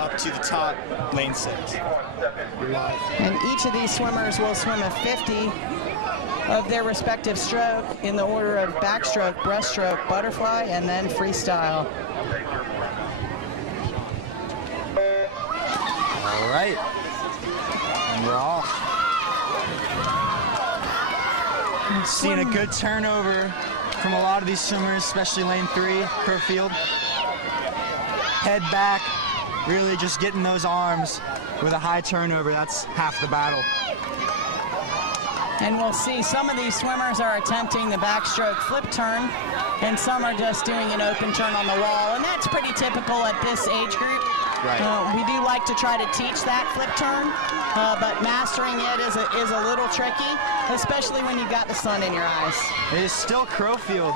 up to the top, lane 6. And each of these swimmers will swim a 50 of their respective stroke in the order of backstroke, breaststroke, butterfly, and then freestyle. All right, and we're off. Seeing a good turnover from a lot of these swimmers, especially lane 3, Crowfield. Head back, really just getting those arms with a high turnover. That's half the battle. And we'll see some of these swimmers are attempting the backstroke flip turn, and some are just doing an open turn on the wall, and that's pretty typical at this age group. Right. We do like to try to teach that flip turn, but mastering it is a little tricky, especially when you've got the sun in your eyes. It is still Crowfield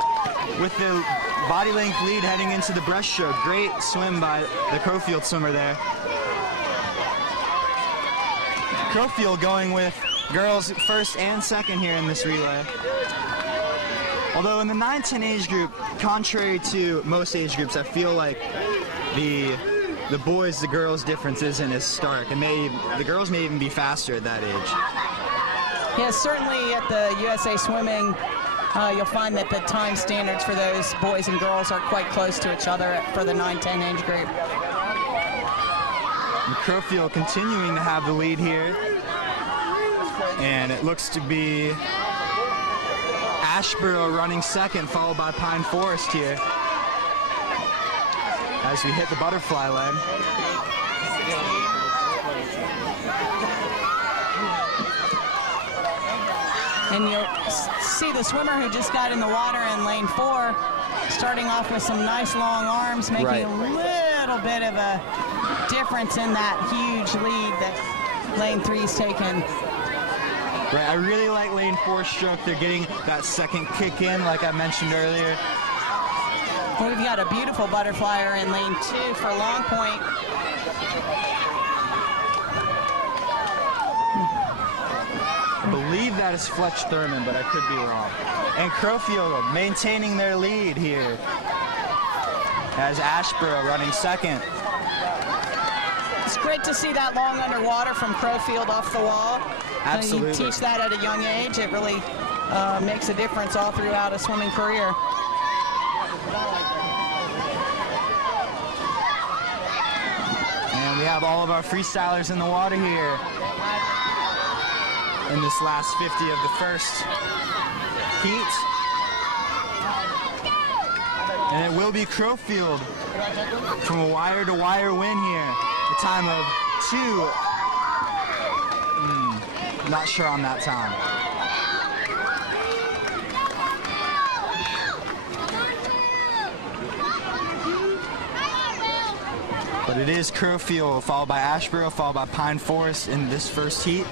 with the body length lead heading into the breaststroke. Great swim by the Crowfield swimmer there. Crowfield going with girls first and second here in this relay. Although in the 9-10 age group, contrary to most age groups, I feel like the boys the girls difference isn't as stark, and the girls may even be faster at that age. Yes, certainly at the USA Swimming, you'll find that the time standards for those boys and girls are quite close to each other for the 9-10 age group. And Crowfield continuing to have the lead here, and it looks to be Ashboro running second, followed by Pine Forest here as we hit the butterfly leg. And you'll see the swimmer who just got in the water in lane 4 starting off with some nice long arms, making a little bit of a difference in that huge lead that lane 3's taken. Right, I really like lane 4 stroke. They're getting that second kick in, like I mentioned earlier. Well, we've got a beautiful butterflyer in lane 2 for Long Point. I believe that is Fletch Thurman, but I could be wrong. And Crowfield maintaining their lead here as Ashboro running second. It's great to see that long underwater from Crowfield off the wall. Absolutely. You teach that at a young age, it really makes a difference all throughout a swimming career. And we have all of our freestylers in the water here in this last 50 of the first heat. And it will be Crowfield from a wire-to-wire win here. A time of 2. Not sure on that time. But it is Crowfield, followed by Ashboro, followed by Pine Forest in this first heat.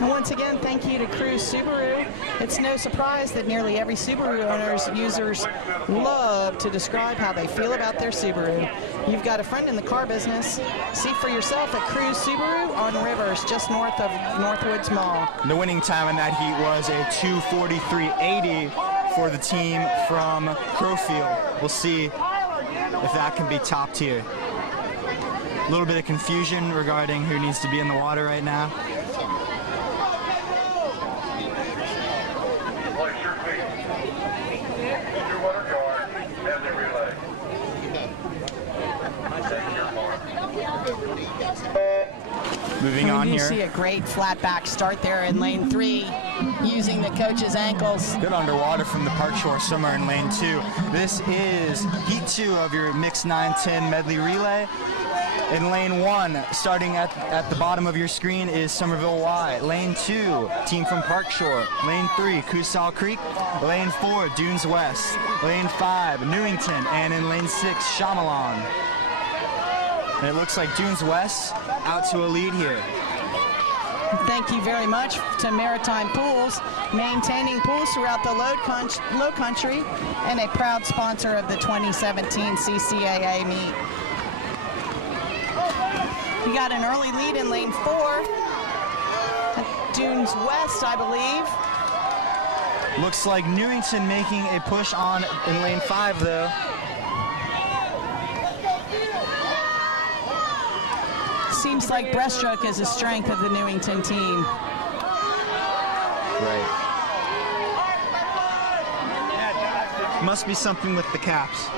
And once again, thank you to Cruise Subaru. It's no surprise that nearly every Subaru owner's users love to describe how they feel about their Subaru. You've got a friend in the car business. See for yourself at Cruise Subaru on Rivers, just north of Northwoods Mall. The winning time in that heat was a 2:43.80 for the team from Crowfield. We'll see if that can be topped here. A little bit of confusion regarding who needs to be in the water right now. Moving on here. You see a great flat back start there in lane 3, using the coach's ankles. Good underwater from the Park Shore swimmer in lane 2. This is heat 2 of your mixed 9-10 medley relay. In lane 1, starting at the bottom of your screen, is Somerville Y. Lane 2, team from Park Shore. Lane 3, Coosall Creek. Lane 4, Dunes West. Lane 5, Newington. And in lane 6, Chamalon. And it looks like Dunes West out to a lead here. Thank you very much to Maritime Pools, maintaining pools throughout the low country, and a proud sponsor of the 2017 CCAA meet. We got an early lead in lane 4. Dunes West, I believe. Looks like Newington making a push on in lane 5, though. seems like breaststroke is a strength of the Newington team. Right. Must be something with the caps.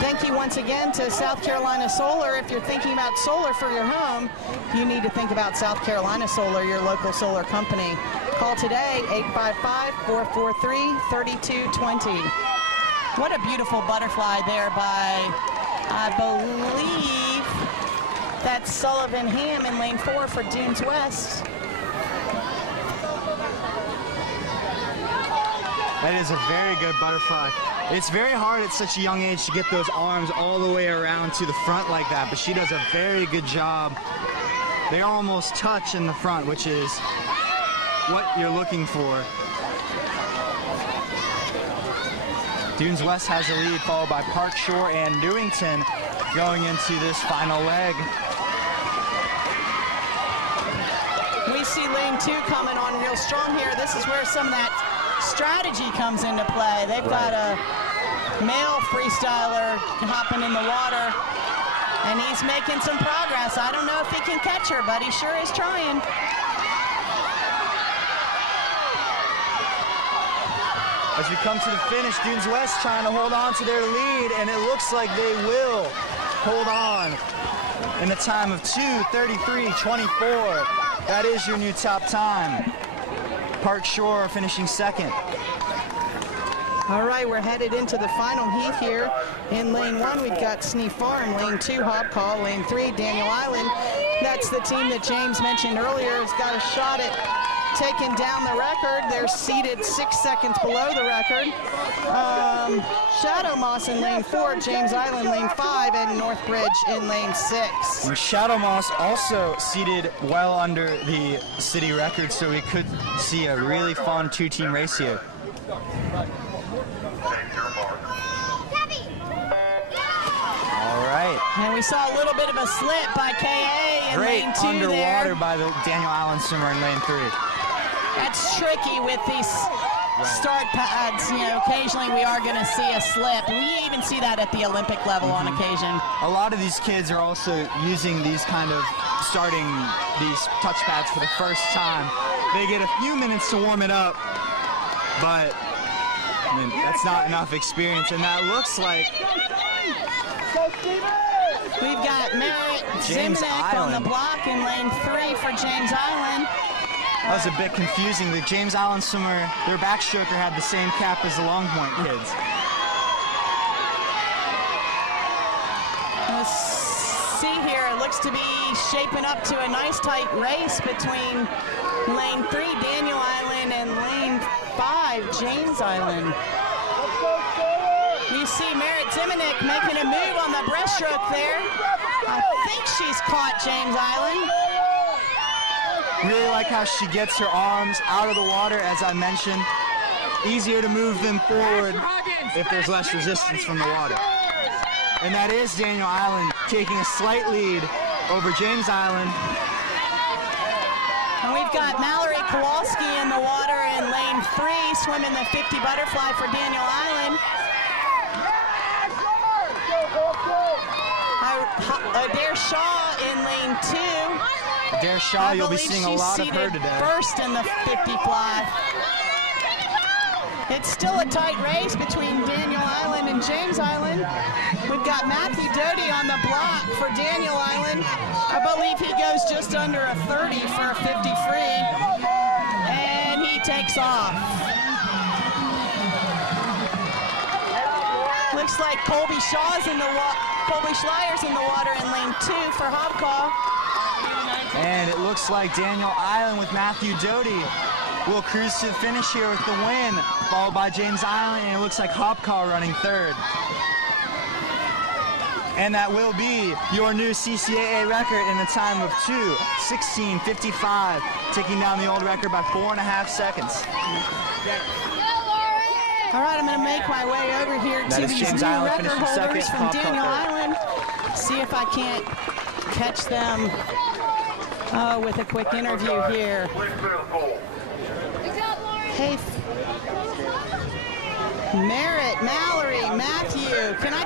Thank you once again to South Carolina Solar. If you're thinking about solar for your home, you need to think about South Carolina Solar, your local solar company. Call today, 855-443-3220. What a beautiful butterfly there by, I believe, that's Sullivan Ham in lane 4 for Dunes West. That is a very good butterfly. It's very hard at such a young age to get those arms all the way around to the front like that, but she does a very good job. They almost touch in the front, which is what you're looking for. Dunes West has the lead, followed by Park Shore and Newington going into this final leg. We see lane 2 coming on real strong here. This is where some of that strategy comes into play. They've got a male freestyler hopping in the water, and he's making some progress. I don't know if he can catch her, but he sure is trying. As we come to the finish, Dunes West trying to hold on to their lead, and it looks like they will hold on in a time of 2:33.24. That is your new top time. Park Shore finishing second. All right, we're headed into the final heat here. In lane 1, we've got Sneef Farm. Lane 2, Hobcall. Lane 3, Daniel Island. That's the team that James mentioned earlier has got a shot at taking down the record. They're seated 6 seconds below the record. Shadow Moss in lane 4, James Island lane 5, and Northbridge in lane 6. And Shadow Moss also seated well under the city record, so we could see a really fun 2-team race here. All right. And we saw a little bit of a slip by KA in Great lane 2 underwater there. by the Daniel Island swimmer in lane 3. That's tricky with these start pads. You know, occasionally we are going to see a slip. We even see that at the Olympic level on occasion. A lot of these kids are also using these kind of starting these touch pads for the first time. They get a few minutes to warm it up, but I mean, that's not enough experience, and that looks like we've got Merritt Zimnick on the block in lane 3 for James Island. That was a bit confusing. The James Island swimmer, their backstroker had the same cap as the long point kids. Let's see here, it looks to be shaping up to a nice tight race between lane 3, Daniel Island, and lane 5, James Island. You see Merritt Zimnick making a move on the breaststroke there. I think she's caught James Island. Really like how she gets her arms out of the water, as I mentioned. Easier to move them forward if there's less resistance from the water. And that is Daniel Island taking a slight lead over James Island. And we've got Mallory Kowalski in the water in lane 3, swimming the 50 butterfly for Daniel Island. Adair Shaw in lane 2. Adair Shaw, you'll be seeing a lot of her today. First in the 50 fly. It's still a tight race between Daniel Island and James Island. We've got Matthew Doty on the block for Daniel Island. I believe he goes just under a 30 for a 50 free. And he takes off. Looks like Colby Schleier's in the water in lane 2 for Hobcaw. And it looks like Daniel Island with Matthew Doty will cruise to the finish here with the win, followed by James Island, and it looks like Hobcaw running third. And that will be your new CCAA record in the time of 2:16.55, taking down the old record by 4.5 seconds. All right, I'm going to make my way over here to these James new Island record finishing holders second, from Hobcaw Daniel third. Island. See if I can't catch them with a quick interview here. Hey, Merritt, Mallory, Can I